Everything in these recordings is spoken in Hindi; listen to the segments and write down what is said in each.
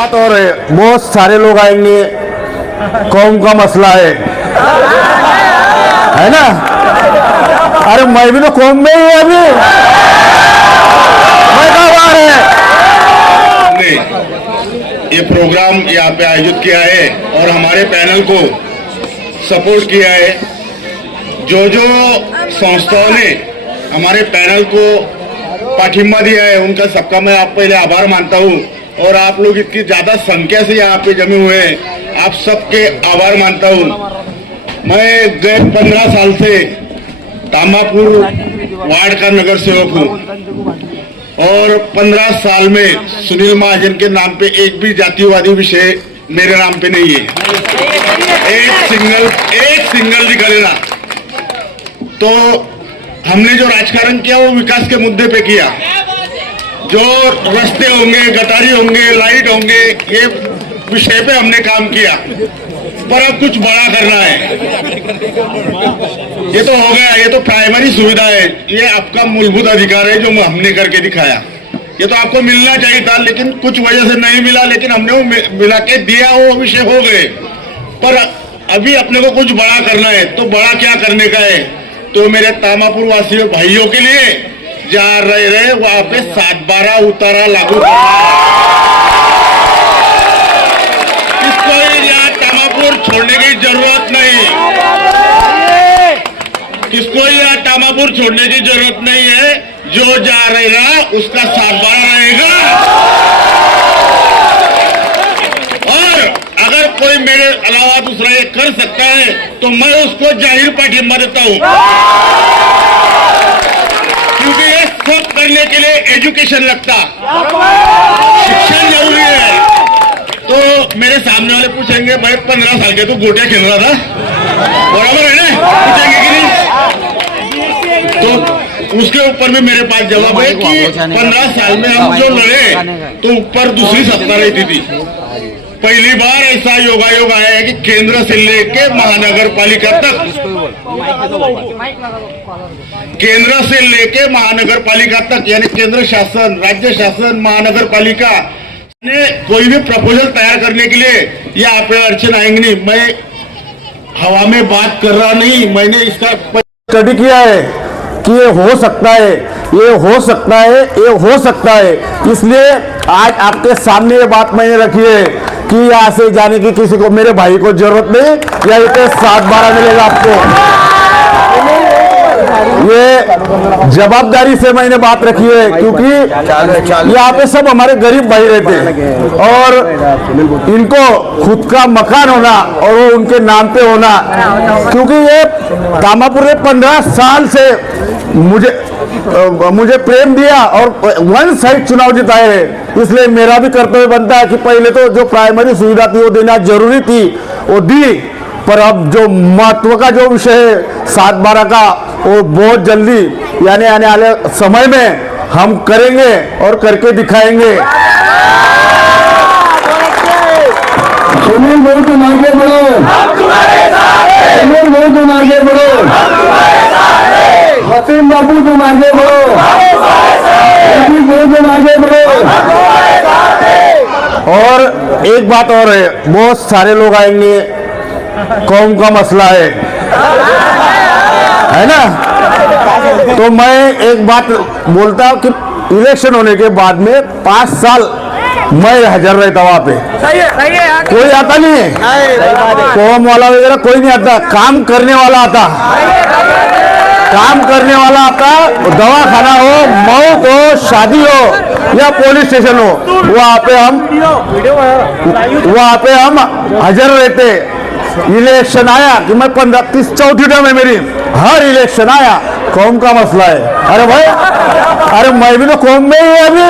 बात और है, बहुत सारे लोग आएंगे, कौम का मसला है ना। अरे मैं भी तो कौम में ही अभी मैं कहाँ बाहर है। ये प्रोग्राम यहाँ पे आयोजित किया है और हमारे पैनल को सपोर्ट किया है। जो संस्थाओं ने हमारे पैनल को पाठिंबा दिया है उनका सबका मैं आप पहले आभार मानता हूँ। और आप लोग इतनी ज्यादा संख्या से यहाँ पे जमे हुए हैं, आप सबके आभार मानता हूँ। मैं गए 15 साल से तामापुर वार्ड का नगर सेवक हूँ और 15 साल में सुनील महाजन के नाम पे एक भी जातिवादी विषय मेरे नाम पे नहीं है। एक सिंगल दिखा देना। तो हमने जो राजकारण किया वो विकास के मुद्दे पे किया। जो रास्ते होंगे, गटारी होंगे, लाइट होंगे, ये विषय पे हमने काम किया। पर अब कुछ बड़ा करना है। ये तो हो गया, ये तो प्राइमरी सुविधा है, ये आपका मूलभूत अधिकार है जो हमने करके दिखाया। ये तो आपको मिलना चाहिए था, लेकिन कुछ वजह से नहीं मिला, लेकिन हमने वो मिला के दिया, वो विषय हो गए। पर अभी अपने को कुछ बड़ा करना है। तो बड़ा क्या करने का है? तो मेरे तामापुर वासियों भाइयों के लिए जा रहे वहां पे 7/12 उतारा लागू छोड़ने की जरूरत नहीं। किसको यहाँ तामापुर छोड़ने की जरूरत नहीं है। जो जा रहेगा उसका 7/12 रहेगा। और अगर कोई मेरे अलावा दूसरा ये कर सकता है तो मैं उसको जाहिर पाठिंबा देता हूँ, क्योंकि ये सब करने के लिए एजुकेशन लगता, शिक्षण जरूरी है। तो मेरे सामने वाले पूछेंगे भाई 15 साल के तो गोटियां खेल रहा था, बराबर है ना? पूछेंगे कि नहीं? तो उसके ऊपर भी मेरे पास जवाब है कि 15 साल में हम जो लड़े तो ऊपर दूसरी सत्ता रहती थी। पहली बार ऐसा योगायोग आया है कि केंद्र से लेके महानगर पालिका तक, केंद्र से लेके महानगर पालिका तक, यानी केंद्र शासन, राज्य शासन, महानगर पालिका ने कोई भी प्रपोजल तैयार करने के लिए यहाँ पे अड़चन आएंगे नहीं। मैं हवा में बात कर रहा नहीं, मैंने इसका स्टडी किया है कि ये हो सकता है, ये हो सकता है, ये हो सकता है। इसलिए आज आपके सामने ये बात मैंने रखी है कि यहाँ से जाने की किसी को, मेरे भाई को जरूरत नहीं। या इतने 7/12 मिलेगा आपको। ये जवाबदारी से मैंने बात रखी है, क्योंकि यहाँ पे सब हमारे गरीब भाई रहते हैं और इनको खुद का मकान होना और वो उनके नाम पे होना, क्योंकि ये तामापुर ने 15 साल से मुझे प्रेम दिया और वन साइड चुनाव जिताए हैं। इसलिए मेरा भी कर्तव्य बनता है कि पहले तो जो प्राइमरी सुविधा थी वो देना जरूरी थी, वो दी। पर अब जो महत्व का जो विषय है 7/12 का, वो बहुत जल्दी यानी आने वाले समय में हम करेंगे और करके दिखाएंगे। सुनील भाई तुम आगे बढ़ो, सुनील भाई तुम आगे बढ़ो, वसीम बाबू तुम आगे बढ़ो, तुम आगे बढ़ो। और एक बात और है, बहुत सारे लोग आएंगे, कौम का मसला है ना। तो मैं एक बात बोलता हूँ कि इलेक्शन होने के बाद में 5 साल मैं हाजिर रहता वहां पे। कोई आता नहीं है, कौम वाला वगैरह कोई नहीं आता, काम करने वाला आता, काम करने वाला आता। दवाखाना हो, मौत हो, शादी हो या पुलिस स्टेशन हो, वहां पे हम हाजिर रहते। इलेक्शन आया कि मैं 15-30 चौथी टर्म है मेरी, हर इलेक्शन आया कौम का मसला है। अरे भाई, अरे मैं भी तो कौम में ही अभी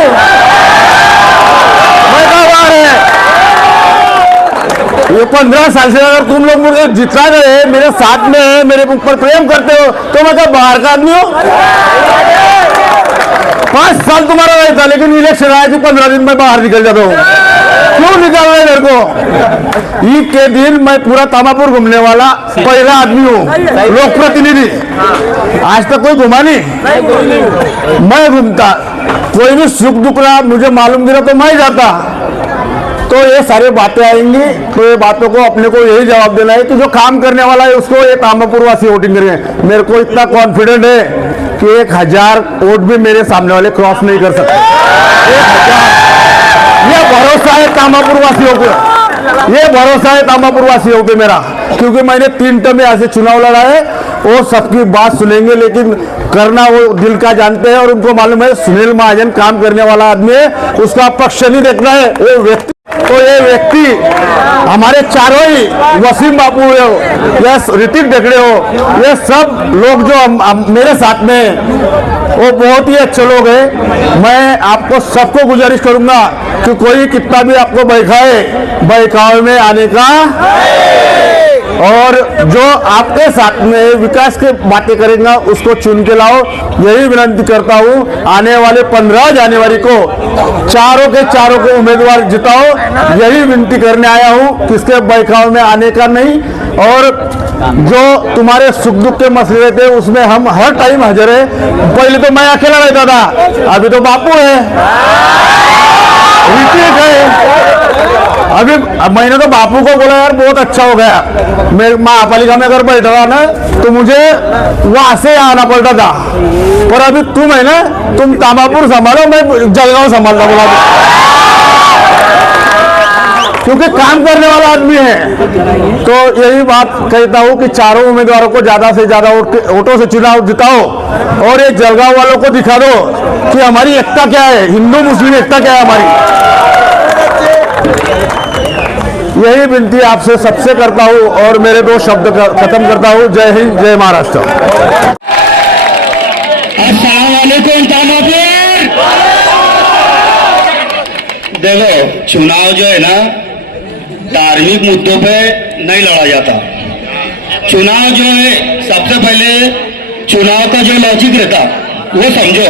मैं कहाँ बाहर है। ये 15 साल से अगर तुम लोग मुझे जिता गए, मेरे साथ में है, मेरे ऊपर प्रेम करते हो, तो मैं क्या बाहर का आदमी हूँ? 5 साल तुम्हारा रहता, लेकिन इलेक्शन आया कि 15 दिन में बाहर निकल जाता हूँ। क्यों निकाल रहे मेरे को? ईद के दिन मैं पूरा तामापुर घूमने वाला पहला आदमी हूँ, लोक प्रतिनिधि। आज तक कोई घुमा नहीं, मैं घूमता। कोई भी सुख दुख रहा मुझे मालूम गिरा तो मैं जाता। तो ये सारी बातें आएंगी, तो ये बातों को अपने को यही जवाब देना है कि जो काम करने वाला है उसको ये तामापुर वासी वोटिंग करेंगे। मेरे को इतना कॉन्फिडेंट है कि 1000 वोट भी मेरे सामने वाले क्रॉस नहीं कर सकते। 1000 ये भरोसा है तामापुर वासियों को, ये भरोसा है तामापुर वासियों पे मेरा, क्योंकि मैंने 3 टर्म यहाँ से चुनाव लड़ा है। वो सबकी बात सुनेंगे, लेकिन करना वो दिल का जानते हैं और उनको मालूम है सुनील महाजन काम करने वाला आदमी है, उसका पक्ष नहीं देखना है वो व्यक्ति। तो ये व्यक्ति हमारे चारों ही, वसीम बापू हो या ऋतिक ढेकड़े हो, ये सब लोग जो मेरे साथ में हैं, वो बहुत ही अच्छे लोग हैं। मैं आपको सबको गुजारिश करूंगा कि कोई कितना भी आपको बहकावे में आने का, और जो आपके साथ में विकास की बातें करेगा उसको चुन के लाओ। यही विनती करता हूँ। आने वाले 15 जनवरी को चारों के चारों को उम्मीदवार जिताओ, यही विनती करने आया हूँ, किसके बहकाव में आने का नहीं। और जो तुम्हारे सुख दुख के मसले रहते हैं उसमें हम हर टाइम हाजिर है। पहले तो मैं अकेला रहता था, अभी तो बापू है, ऋतिक है। अभी मैंने तो बापू को बोला यार बहुत अच्छा हो गया, मैं महापालिका में अगर बैठा था ना तो मुझे वहां से आना पड़ता था, पर अभी तुम है ना, तुम तामापुर संभालो, मैं जलगांव संभालता बोला, क्योंकि काम करने वाला आदमी है। तो यही बात कहता हूँ कि चारों उम्मीदवारों को ज्यादा से ज्यादा वोटों से चुनाव जिताओ और ये जलगांव वालों को दिखा दो कि हमारी एकता क्या है, हिंदू मुस्लिम एकता क्या है हमारी। यही विनती आपसे सबसे करता हूँ और मेरे 2 शब्द खत्म करता हूँ। जय हिंद, जय महाराष्ट्र। अस्सलाम वालेकुम तामापुर। देखो, चुनाव जो है ना धार्मिक मुद्दों पे नहीं लड़ा जाता। चुनाव जो है सबसे पहले चुनाव का जो लॉजिक रहता वो समझो,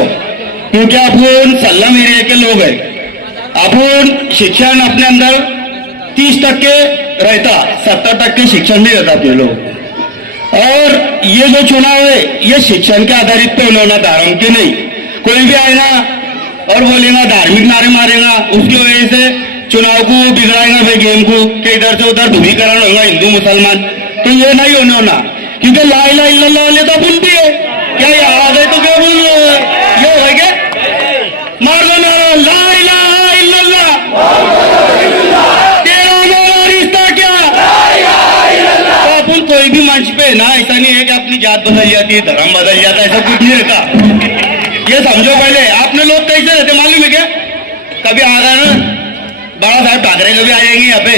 क्योंकि अपन सल्लम एरिया के लोग हैं, अपन शिक्षण अपने अंदर 30% रहता, 70% शिक्षण नहीं रहता अपने लोग। और ये जो चुनाव है ये शिक्षण के आधारित पे होना, धर्म के नहीं। कोई भी आएगा और बोलेगा धार्मिक नारे मारेगा, उसकी वजह से चुनाव को बिगड़ाएगा भाई गेम को, कि इधर से उधर ध्रुवीकरण होगा हिंदू मुसलमान। तो ये नहीं होने होना, क्योंकि ला इलाहा इल्लल्लाह वाले तो अपन भी है, क्या याद है तो क्या बोल ये हो क्या मार दो नारा ला इलाहा इल्लल्लाह, तेरा मेरा रिश्ता क्या। तो अपन कोई भी मंच पे ना, ऐसा नहीं है कि अपनी जात बदल जाती है, धर्म बदल जाता है, ऐसा कुछ नहीं रहता। ये समझो पहले आपने लोग कैसे रहते मालूम है क्या? कभी आ रहा है ना बड़ा साहब ठाकरे कभी आ जाएंगे यहाँ पे,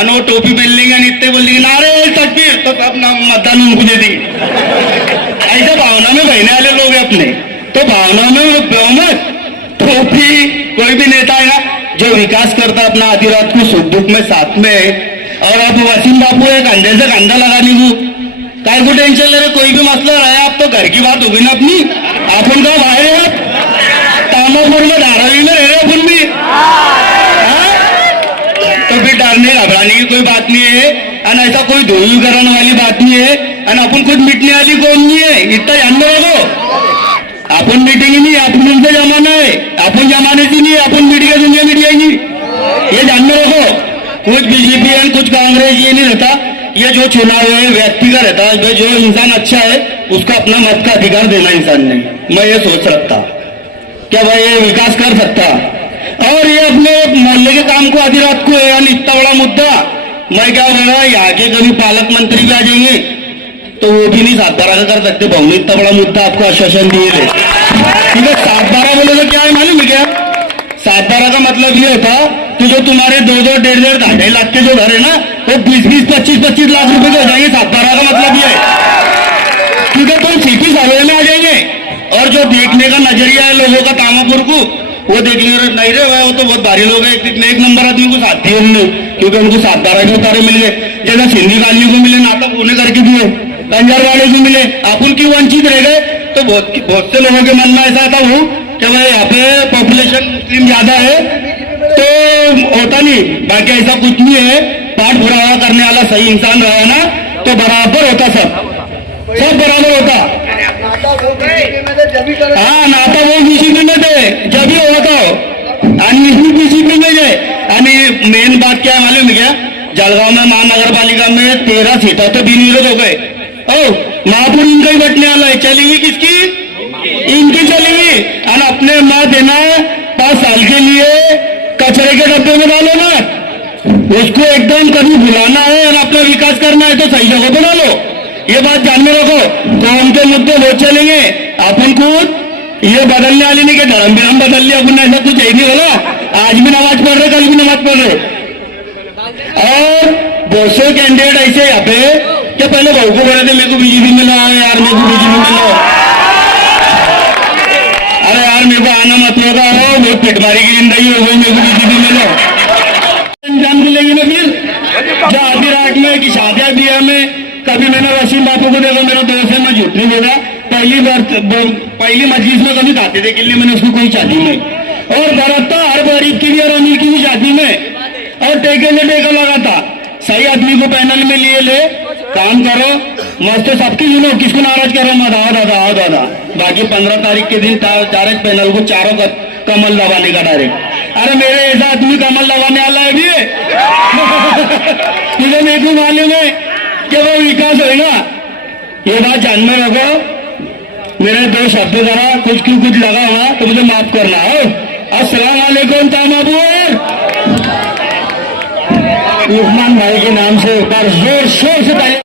अनो टोपी पहन लेंगे, नित्य बोल देंगे नारे तकबीर, तो अपना मतदान उनको दे देंगे। ऐसे भावना में बहने वाले लोग हैं अपने, तो भावना में बहुमत टोपी। कोई भी नेता है ना जो विकास करता अपना आधी रात को सुख दुख में साथ में है। और अब वसीम बापू है कंधे से कंधा लगाने को, काय को टेंशन ले रहे, कोई भी मसला रहा अब तो घर की बात होगी ना अपनी। अपन का बाहर है, तामापुर में धारावी में रह रहे अपन भी, तो फिर डरने घबराने की कोई बात नहीं है। और ऐसा कोई ध्रुवीकरण वाली बात नहीं है, और अपन खुद मिटने वाली कौन नहीं है, इतना ध्यान रखो। अपन मिटेंगे नहीं, अपन उनसे जमाना है, अपन जमाने से नहीं, अपन मिट के दुनिया मिट जाएगी, ये ध्यान में रखो। कुछ बीजेपी है कुछ कांग्रेस, ये नहीं रहता। ये जो चुनाव है व्यक्ति का रहता है, जो इंसान अच्छा है उसको अपना मत का अधिकार देना इंसान ने। मैं ये सोच सकता क्या भाई ये विकास कर सकता, और ये अपने मोहल्ले के काम को आधी रात को है, यानी इतना बड़ा मुद्दा। मैं क्या बोल रहा, यहाँ के कभी पालक मंत्री भी आ जाएंगे तो वो भी नहीं 7-12 का कर सकते। बहु इतना बड़ा मुद्दा आपको आश्वासन दिए थे, ठीक है। 7-12 बोले तो क्या है मालूम है क्या? 7-12 का मतलब ये होता कि जो तुम्हारे 2-2, 1.5, 2.5 लाख के जो घर है ना, वो 20-20, 25-25 लाख रुपए के हो जाएंगे। 7-12 का मतलब ये है, क्योंकि तुम सिटी सर्वे में आ जाएंगे। और जो देखने का नजरिया है लोगों का तामापुर को, वो देखने नहीं रहे, वो तो बहुत भारी लोग हैं, एक नंबर आदमी को साथ दिए उन्होंने, क्योंकि उनको 7-12 के उतारे मिल गए। जैसा सिंधी कॉलोनी को मिले, नाटक पुणे करके दिए, बंजारवाड़े को मिले, अपन की वंचित रह गए। तो बहुत से लोगों के मन में ऐसा था वो कि भाई यहाँ पे पॉपुलेशन मुस्लिम ज्यादा है तो होता नहीं, बाकी ऐसा कुछ नहीं है। पाठ पुरावा करने वाला सही इंसान रहा ना तो बराबर होता, सब बराबर होता। हाँ, नाता वो बीजेपी में थे जब ही होता हो, आणि बीजेपी में गए, आणि मेन बात क्या है मालूम है क्या? जलगांव में महानगर पालिका में 13 सीटा तो बिनविरोध हो गए। ओ महापुर इनका ही बटने वाला है, चलेगी किसकी? इनकी चलेगी। और अपने मत देना 5 साल के लिए कचरे के डब्बे में डालो ना, उसको एकदम कभी भुलाना है और अपना विकास करना है तो सही जगह बना लो। ये बात ध्यान में रखो। कौन के मुद्दे बहुत चलेंगे, अपन खुद ये बदलने वाले नहीं कि धर्म भी हम बदल लिया, अपन ऐसा कुछ है नहीं बोला। आज भी नमाज पढ़ रहे, कल भी नमाज पढ़ रहे। और बहुत से कैंडिडेट ऐसे यहाँ पे क्या पहले बहू को बोले थे मेरे को बीजेपी में लाओ यार, मेरे को बीजेपी में लाओ। अरे यार मेरे को आना मत होगा, बहुत पिटमारी की जिंदगी हो गई, मेरे को बीजेपी में लो। अंजाम मिलेगी ना फिर जो आधी रात में कि शादियां बिया में। कभी मैंने वसीम बापू को देखा, मेरा दोस्त है, मैं झूठ नहीं बोला, पहली मजलिस में कभी खाते थे किले मैंने उसको कोई शादी में। और बराता हर गरीब की भी और अमीर की भी शादी में, और टेके में टेका लगा था। सही आदमी को पैनल में लिए ले, काम करो मस्त सबकी सुनो, किसको नाराज करो मत। आओ दादा बाकी 15 तारीख के दिन डायरेक्ट पैनल को चारों का कमल दबाने का डायरेक्ट। अरे मेरे ऐसा आदमी कमल दबाने वाला है भी मुझे मेरे को मालूम है कि वो विकास होगा। ये बात ध्यान में रखो। मेरे 2 शब्द जरा कुछ लगा हुआ तो मुझे माफ करना हो। अस्सलाम वालेकुम तामाबूर। उस्मान भाई के नाम से एक बार जोर शोर से ताली।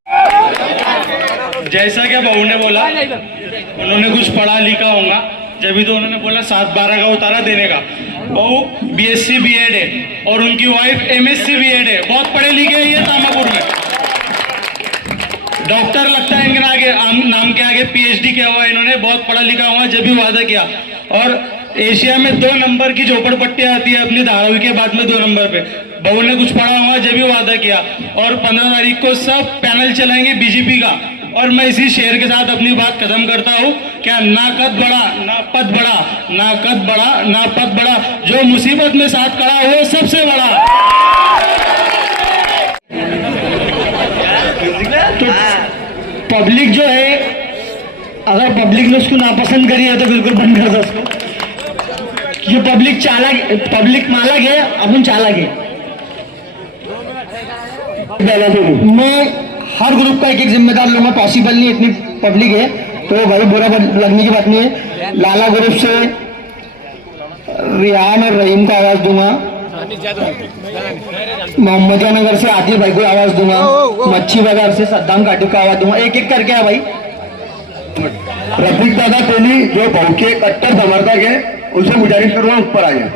जैसा क्या बहू ने बोला, उन्होंने कुछ पढ़ा लिखा होगा, जब भी तो उन्होंने बोला 7-12 का उतारा देने का। बहू BSc B.Ed है और उनकी वाइफ MSc B.Ed है, बहुत पढ़े लिखे हैं ये तामापुर में। डॉक्टर लगता है इनके आगे नाम के आगे PhD किया हुआ है इन्होंने, बहुत पढ़ा लिखा हुआ, जब भी वादा किया। और एशिया में 2 नंबर की झोपड़पट्टी आती है अपनी धारावी के बाद में 2 नंबर पे। बहू ने कुछ पढ़ा हुआ, जब भी वादा किया। और 15 तारीख को सब पैनल चलाएंगे बीजेपी का। और मैं इसी शेर के साथ अपनी बात खत्म करता हूँ। क्या ना कद बड़ा ना पद बड़ा, ना कद बड़ा ना पद बड़ा, जो मुसीबत में साथ खड़ा हो सबसे बड़ा। तो पब्लिक जो है, अगर पब्लिक ने उसको नापसंद करी है तो बिल्कुल बंद कर दो उसको। ये पब्लिक मालक है, अपन चालक है। मैं हर ग्रुप का एक जिम्मेदार लूंगा, पॉसिबल नहीं इतनी पब्लिक है तो भाई बुरा लगने की बात नहीं है। लाला ग्रुप से रियान और रहीम को आवाज दूंगा, मोहम्मदिया नगर से आदिल भाई को आवाज दूंगा, मच्छी बाजार से सद्दाम काटू को आवाज दूंगा। एक करके है भाई। रफीक दादा तेली जो बहू के कट्टर समर्थक है, उनसे गुजारिश करूंगा ऊपर आ जाए।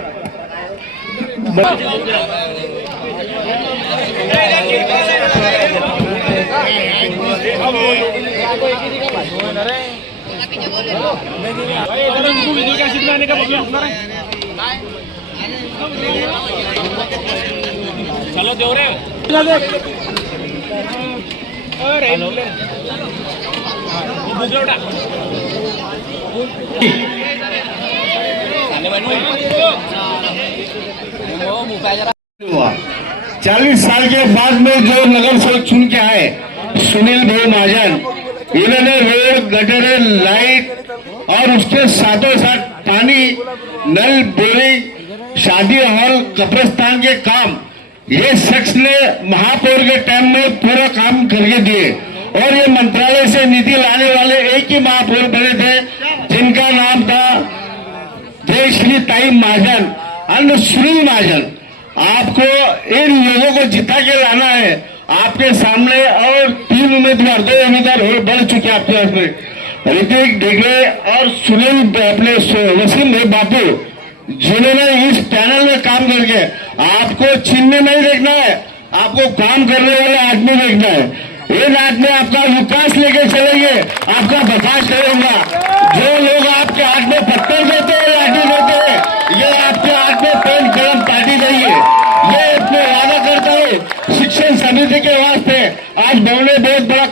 चलो दो रे हुआ 40 साल के बाद में जो नगर सेवक चुन के आए सुनील भाई महाजन, इन्होंने रोड गटर लाइट और उसके साथों साथ पानी नल बोरिंग शादी हॉल कब्रिस्तान के काम ये शख्स ने महापौर के टाइम में पूरा काम करके दिए। और ये मंत्रालय से निधि लाने वाले एक ही महापौर बने थे जिनका नाम था जयश्री ताई महाजन और सुनील महाजन। आपको इन लोगों को जिता के लाना है आपके सामने। और 3 उम्मीदवार 2 उम्मीदवार बढ़ चुके आपके पास में, ऋतिक डिग्रे और सुनील अपने वसीम बापू, जिन्होंने इस पैनल में काम करके आपको चिन्ह नहीं देखना है, आपको काम करने वाले आदमी देखना है। इन आदमी आपका विकास लेके चलेंगे, आपका विकास करेगा। जो लोग आपके हाथ में पत्थर देते हैं, लाठी देते हैं, ये आपके हाथ में पेन कलम पार्टी देंगे। ये अपने वादा करता हूँ शिक्षण समिति के वास्ते आज बहू ने बहुत बड़ा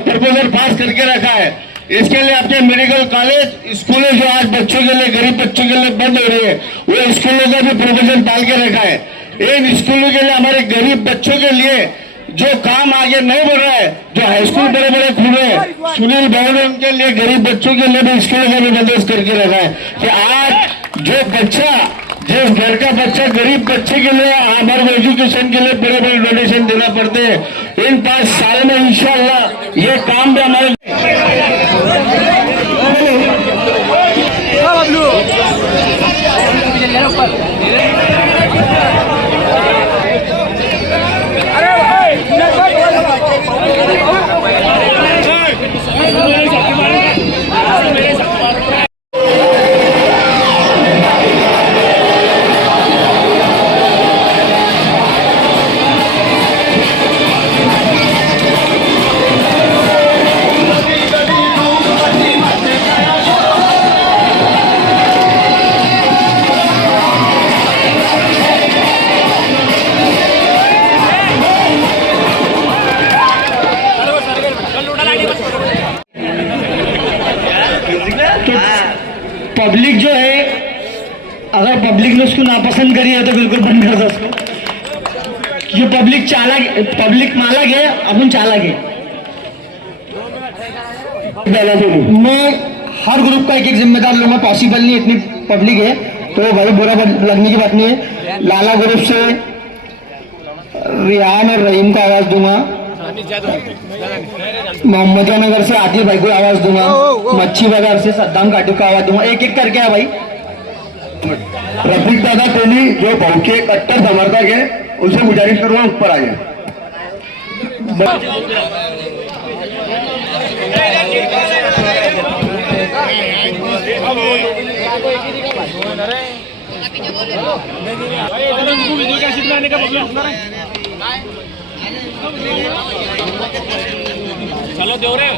प्रपोजल पास करके रखा है। इसके लिए अपने मेडिकल कॉलेज स्कूलें जो आज बच्चों के लिए, गरीब बच्चों के लिए बंद हो रही है, वो स्कूलों का भी प्रपोजल डाल के रखा है। इन स्कूलों के लिए, हमारे गरीब बच्चों के लिए जो काम आगे नहीं बढ़ रहा है, जो हाई स्कूल बड़े बड़े खुले, सुनील भाई ने उनके लिए, गरीब बच्चों के लिए भी स्कूलों का भी बंदोबस्त करके रखा है कि आज जो बच्चा जिस घर का बच्चा गरीब बच्चे के लिए हमारे एजुकेशन के लिए बड़े बड़े डोनेशन देना पड़ते हैं, इन 5 साल में इंशाल्लाह ये काम भी हमारे पब्लिक जो है, अगर पब्लिक ने उसको नापसंद करी है तो बिल्कुल बंद कर दो उसको। ये पब्लिक मालक है, अपन चालक है। मैं हर ग्रुप का एक जिम्मेदार लूंगा, पॉसिबल नहीं, इतनी पब्लिक है तो भाई बुरा लगने की बात नहीं है। लाला ग्रुप से रियान और रहीम का आवाज दूंगा, मोहम्मदिया नगर से आदिल भाई को आवाज दूंगा, मच्छी बाजार से सद्दाम काटू को आवाज दूंगा। एक एक करके है भाई। रफीक दादा कोहली जो भाऊ के कट्टर समर्थक है, उनसे गुजारिश करूंगा ऊपर आइए। चलो देव रे